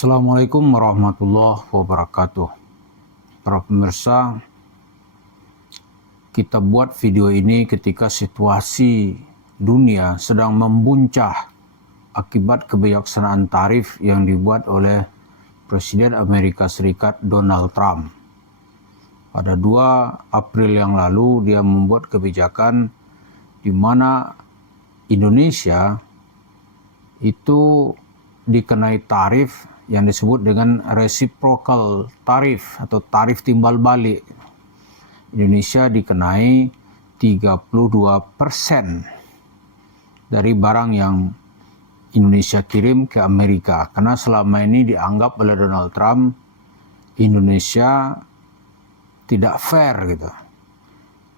Assalamualaikum warahmatullahi wabarakatuh. Para pemirsa, kita buat video ini ketika situasi dunia sedang membuncah akibat kebijaksanaan tarif yang dibuat oleh Presiden Amerika Serikat Donald Trump. Pada 2 April yang lalu dia membuat kebijakan di mana Indonesia itu dikenai tarif yang disebut dengan reciprocal tarif atau tarif timbal balik. Indonesia dikenai 32% dari barang yang Indonesia kirim ke Amerika, karena selama ini dianggap oleh Donald Trump Indonesia tidak fair gitu,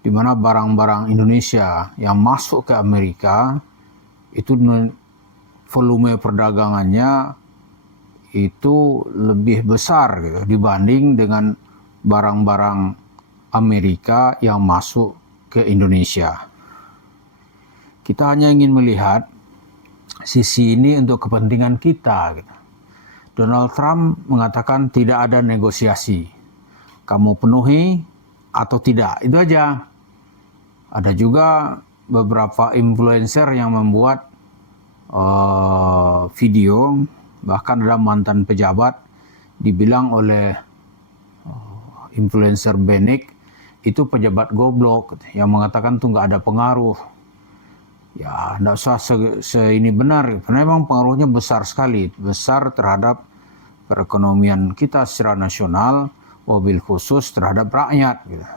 di mana barang-barang Indonesia yang masuk ke Amerika itu volume perdagangannya itu lebih besar gitu dibanding dengan barang-barang Amerika yang masuk ke Indonesia. Kita hanya ingin melihat sisi ini untuk kepentingan kita gitu. Donald Trump mengatakan tidak ada negosiasi, kamu penuhi atau tidak, itu aja. Ada juga beberapa influencer yang membuat video, bahkan ada mantan pejabat dibilang oleh influencer Benik itu pejabat goblok yang mengatakan tuh nggak ada pengaruh. Ya, nggak usah ini benar, karena memang pengaruhnya besar sekali, besar terhadap perekonomian kita secara nasional, wabil khusus terhadap rakyat gitu.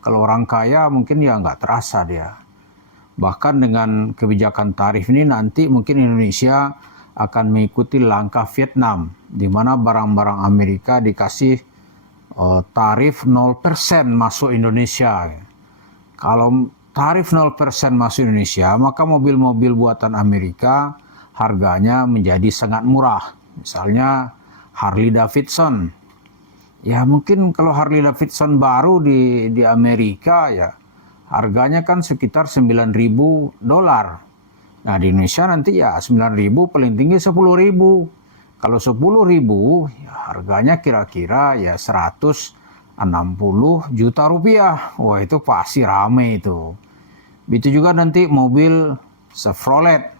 Kalau orang kaya mungkin ya nggak terasa dia. Bahkan dengan kebijakan tarif ini nanti mungkin Indonesia akan mengikuti langkah Vietnam, di mana barang-barang Amerika dikasih tarif 0% masuk Indonesia. Kalau tarif 0% masuk Indonesia, maka mobil-mobil buatan Amerika harganya menjadi sangat murah. Misalnya Harley Davidson. Ya mungkin kalau Harley Davidson baru di Amerika ya harganya kan sekitar $9.000. Nah di Indonesia nanti ya 9.000, paling tinggi 10.000. Kalau 10.000 ya harganya kira-kira ya 160 juta rupiah. Wah itu pasti rame itu. Begitu juga nanti mobil Chevrolet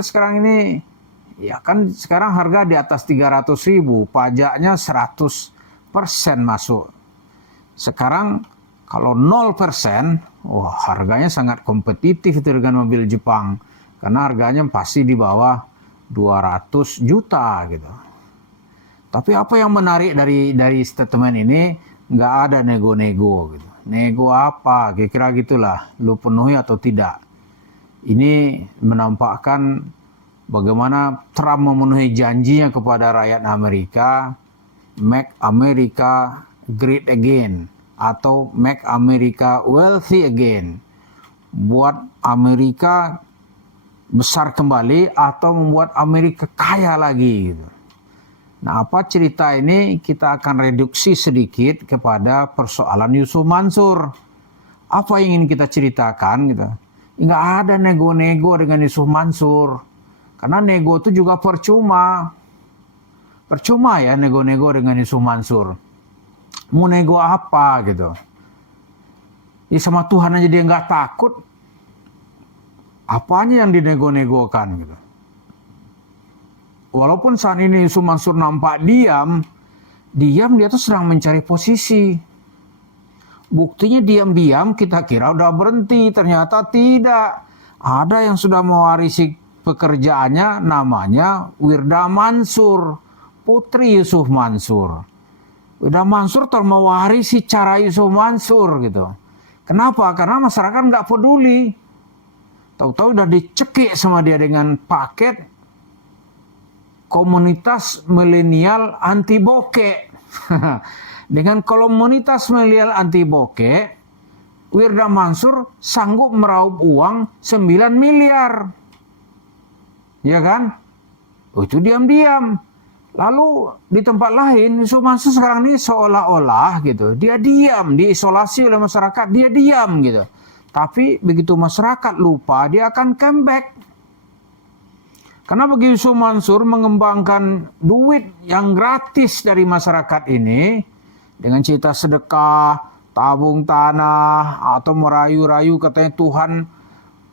sekarang ini ya kan sekarang harga di atas 300.000, pajaknya 100% masuk. Sekarang kalau 0%, wah harganya sangat kompetitif itu dengan mobil Jepang. Karena harganya pasti di bawah 200 juta gitu. Tapi apa yang menarik dari statement ini, nggak ada nego-nego gitu. Nego apa? Kira-kira gitulah, lu penuhi atau tidak. Ini menampakkan bagaimana Trump memenuhi janjinya kepada rakyat Amerika, Make America Great Again, atau Make America Wealthy Again, buat Amerika besar kembali atau membuat Amerika kaya lagi gitu. Nah apa cerita ini kita akan reduksi sedikit kepada persoalan Yusuf Mansur. Apa yang ingin kita ceritakan gitu? Nggak ada nego-nego dengan Yusuf Mansur, karena nego itu juga percuma ya nego-nego dengan Yusuf Mansur. Mau nego apa gitu? Ya sama Tuhan aja dia nggak takut. Apanya yang dinego-negokan gitu? Walaupun saat ini Yusuf Mansur nampak diam dia tuh sedang mencari posisi. Buktinya diam-diam kita kira udah berhenti, ternyata tidak. Ada yang sudah mewarisi pekerjaannya, namanya Wirda Mansur, putri Yusuf Mansur. Wirda Mansur telah mewarisi cara Yusuf Mansur gitu. Kenapa? Karena masyarakat nggak peduli. Tahu-tahu udah dicekik sama dia dengan paket komunitas milenial anti bokeh. Dengan komunitas milenial anti bokeh, Wirda Mansur sanggup meraup uang 9 miliar. Ya kan? Oh, itu diam-diam. Lalu di tempat lain Yusuf Mansur sekarang ini seolah-olah gitu, dia diam, diisolasi oleh masyarakat, dia diam gitu. Tapi begitu masyarakat lupa, dia akan comeback. Karena bagi Yusuf Mansur mengembangkan duit yang gratis dari masyarakat ini dengan cerita sedekah, tabung tanah, atau merayu-rayu katanya Tuhan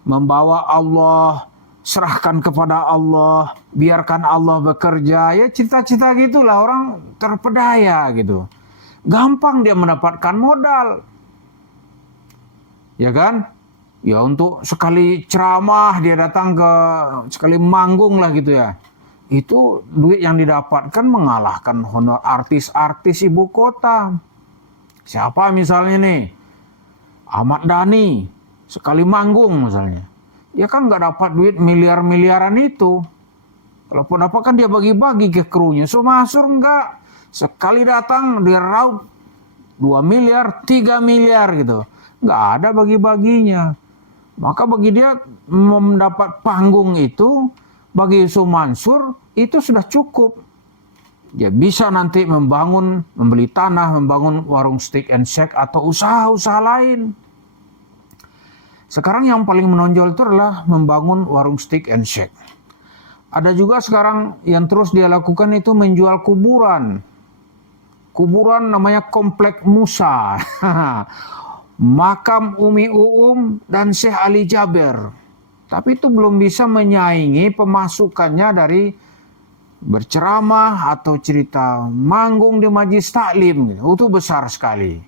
membawa Allah, serahkan kepada Allah, biarkan Allah bekerja. Ya cita-cita gitulah, orang terpedaya gitu. Gampang dia mendapatkan modal. Ya kan? Ya untuk sekali ceramah dia datang ke, sekali manggung lah gitu ya. Itu duit yang didapatkan mengalahkan honor artis-artis ibu kota. Siapa misalnya nih? Ahmad Dhani, sekali manggung misalnya. Dia kan nggak dapat duit miliar-miliaran itu. Kalaupun dapat kan dia bagi-bagi ke krunya. So Mansur enggak. Sekali datang dia raup 2 miliar, 3 miliar gitu. Nggak ada bagi-baginya. Maka bagi dia mendapat panggung itu, bagi Yusuf Mansur itu sudah cukup. Dia bisa nanti membangun, membeli tanah, membangun warung steak and shake atau usaha-usaha lain. Sekarang yang paling menonjol itu adalah membangun warung steak and shake. Ada juga sekarang yang terus dia lakukan itu menjual kuburan. Kuburan namanya Komplek Musa. Makam Umi Uum dan Syekh Ali Jaber. Tapi itu belum bisa menyaingi pemasukannya dari berceramah atau cerita manggung di majlis taklim. Itu besar sekali.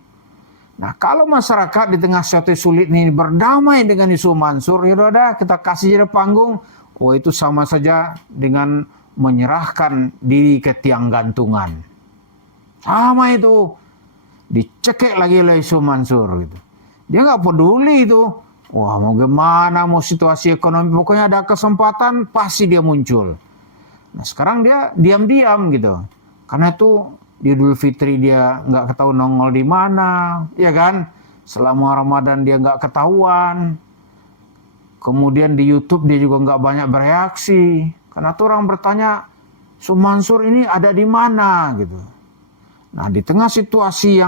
Nah, kalau masyarakat di tengah situasi sulit ini berdamai dengan Yusuf Mansur, ya udah kita kasih dia panggung. Oh, itu sama saja dengan menyerahkan diri ke tiang gantungan. Sama itu. Dicekek lagi oleh Yusuf Mansur gitu. Dia nggak peduli itu. Wah, mau gimana, mau situasi ekonomi, pokoknya ada kesempatan pasti dia muncul. Nah, sekarang dia diam-diam gitu. Karena itu di Idul Fitri dia nggak ketahuan nongol di mana, ya kan? Selama Ramadan dia nggak ketahuan. Kemudian di YouTube dia juga nggak banyak bereaksi. Karena tuh orang bertanya, Yusuf Mansur ini ada di mana gitu. Nah, di tengah situasi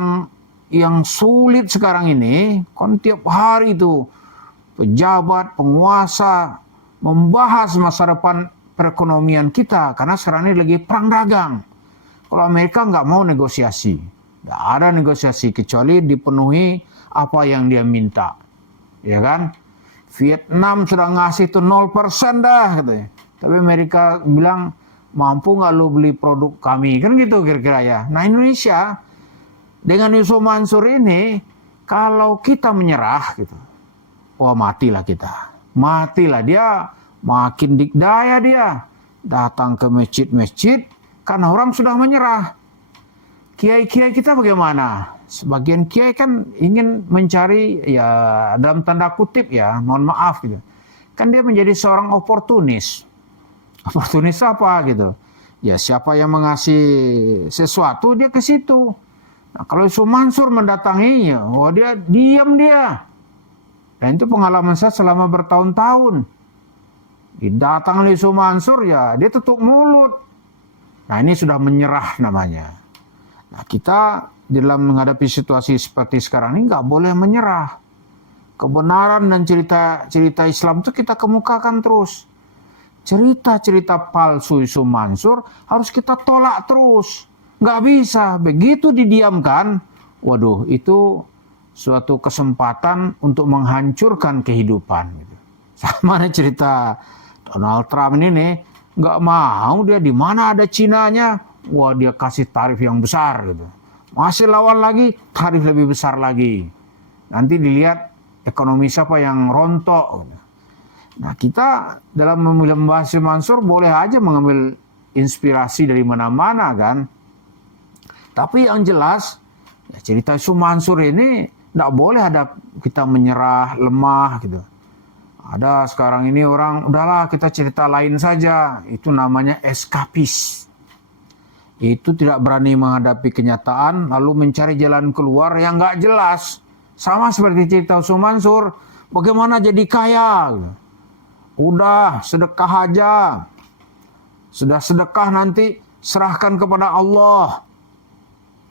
yang sulit sekarang ini, kan tiap hari itu pejabat, penguasa membahas masa depan perekonomian kita. Karena sekarang ini lagi perang dagang. Kalau Amerika nggak mau negosiasi. Nggak ada negosiasi kecuali dipenuhi apa yang dia minta. Ya kan? Vietnam sudah ngasih itu 0% dah katanya. Tapi Amerika bilang, mampu nggak lo beli produk kami? Kan gitu kira-kira ya. Nah, Indonesia dengan Yusuf Mansur ini, kalau kita menyerah gitu, wah matilah kita. Matilah dia, makin dikdaya dia. Datang ke masjid-masjid, karena orang sudah menyerah. Kiai-kiai kita bagaimana? Sebagian kiai kan ingin mencari, ya dalam tanda kutip ya, mohon maaf gitu. Kan dia menjadi seorang oportunis. Oportunis apa gitu? Ya siapa yang mengasih sesuatu dia ke situ. Nah, kalau Yusuf Mansur mendatanginya, wah dia diam dia. Dan itu pengalaman saya selama bertahun-tahun. Didatang oleh Yusuf Mansur ya dia tutup mulut. Nah, ini sudah menyerah namanya. Nah, kita dalam menghadapi situasi seperti sekarang ini nggak boleh menyerah. Kebenaran dan cerita Islam itu kita kemukakan terus. Cerita-cerita palsu Yusuf Mansur harus kita tolak terus. Nggak bisa. Begitu didiamkan, waduh itu suatu kesempatan untuk menghancurkan kehidupan. Sama nih cerita Donald Trump ini nih, nggak mau dia di mana ada Cinanya, wah dia kasih tarif yang besar gitu. Masih lawan lagi, tarif lebih besar lagi. Nanti dilihat ekonomi siapa yang rontok. Nah, kita dalam membahas Mansur boleh aja mengambil inspirasi dari mana-mana kan. Tapi yang jelas, ya cerita Yusuf Mansur ini tidak boleh ada kita menyerah, lemah gitu. Ada sekarang ini orang, udahlah kita cerita lain saja. Itu namanya eskapis. Itu tidak berani menghadapi kenyataan, lalu mencari jalan keluar yang nggak jelas. Sama seperti cerita Yusuf Mansur, bagaimana jadi kaya gitu. Udah sedekah aja. Sudah sedekah nanti serahkan kepada Allah.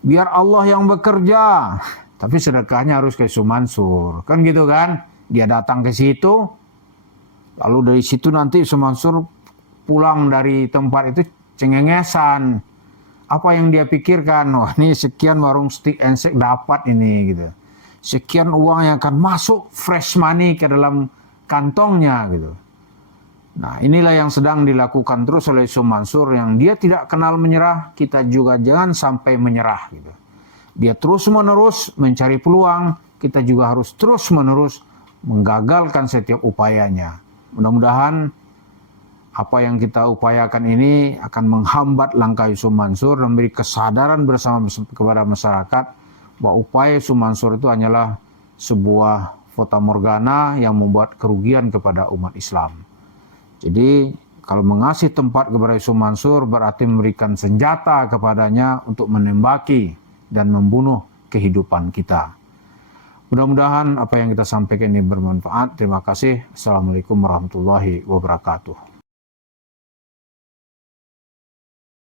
Biar Allah yang bekerja. Tapi sedekahnya harus ke Yusuf Mansur. Kan gitu kan? Dia datang ke situ. Lalu dari situ nanti Yusuf Mansur pulang dari tempat itu cengengesan. Apa yang dia pikirkan? Wah, ini sekian warung steak and shake dapat ini gitu. Sekian uang yang akan masuk fresh money ke dalam kantongnya gitu. Nah, inilah yang sedang dilakukan terus oleh Yusuf Mansur, yang dia tidak kenal menyerah. Kita juga jangan sampai menyerah gitu. Dia terus-menerus mencari peluang, kita juga harus terus-menerus menggagalkan setiap upayanya. Mudah-mudahan apa yang kita upayakan ini akan menghambat langkah Yusuf Mansur dan memberi kesadaran bersama kepada masyarakat bahwa upaya Yusuf Mansur itu hanyalah sebuah fatamorgana yang membuat kerugian kepada umat Islam. Jadi kalau mengasih tempat kepada Yusuf Mansur berarti memberikan senjata kepadanya untuk menembaki dan membunuh kehidupan kita. Mudah-mudahan apa yang kita sampaikan ini bermanfaat. Terima kasih. Assalamualaikum warahmatullahi wabarakatuh.